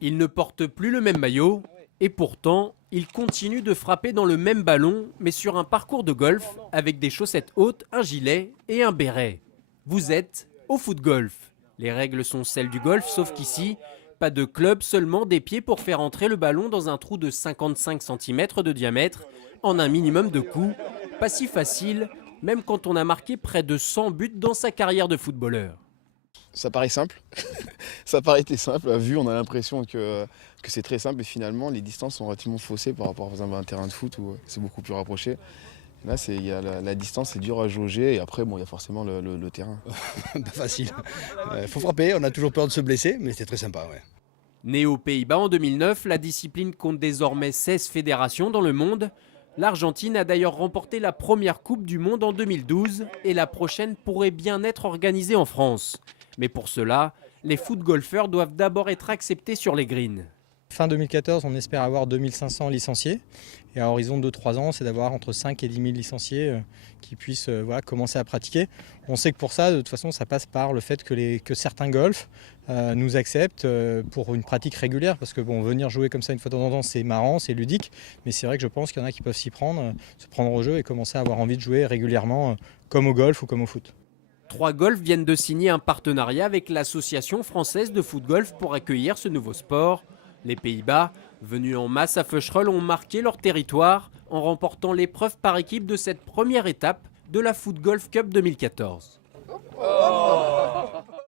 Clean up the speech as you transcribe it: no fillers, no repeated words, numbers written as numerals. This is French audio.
Ils ne portent plus le même maillot et pourtant, ils continuent de frapper dans le même ballon mais sur un parcours de golf avec des chaussettes hautes, un gilet et un béret. Vous êtes au foot golf. Les règles sont celles du golf sauf qu'ici, pas de club, seulement des pieds pour faire entrer le ballon dans un trou de 55 cm de diamètre en un minimum de coups. Pas si facile, même quand on a marqué près de 100 buts dans sa carrière de footballeur. Ça paraît simple, ça paraît simple, à vue on a l'impression que c'est très simple et finalement les distances sont relativement faussées par rapport par exemple, à un terrain de foot où c'est beaucoup plus rapproché. Là il y a la distance, c'est dur à jauger et après bon, il y a forcément le terrain. Pas facile. Faut frapper, on a toujours peur de se blesser, mais c'est très sympa. Ouais. Née aux Pays-Bas en 2009, la discipline compte désormais 16 fédérations dans le monde. L'Argentine a d'ailleurs remporté la première Coupe du Monde en 2012 et la prochaine pourrait bien être organisée en France. Mais pour cela, les foot-golfeurs doivent d'abord être acceptés sur les greens. Fin 2014, on espère avoir 2500 licenciés. Et à horizon de 2-3 ans, c'est d'avoir entre 5 et 10 000 licenciés qui puissent commencer à pratiquer. On sait que pour ça, de toute façon, ça passe par le fait que certains golfs nous acceptent pour une pratique régulière. Parce que bon, venir jouer comme ça une fois de temps en temps, c'est marrant, c'est ludique. Mais c'est vrai que je pense qu'il y en a qui peuvent s'y prendre, se prendre au jeu et commencer à avoir envie de jouer régulièrement, comme au golf ou comme au foot. 3 Golf viennent de signer un partenariat avec l'Association française de foot-golf pour accueillir ce nouveau sport. Les Pays-Bas, venus en masse à Feucherolles, ont marqué leur territoire en remportant l'épreuve par équipe de cette première étape de la Foot Golf Cup 2014.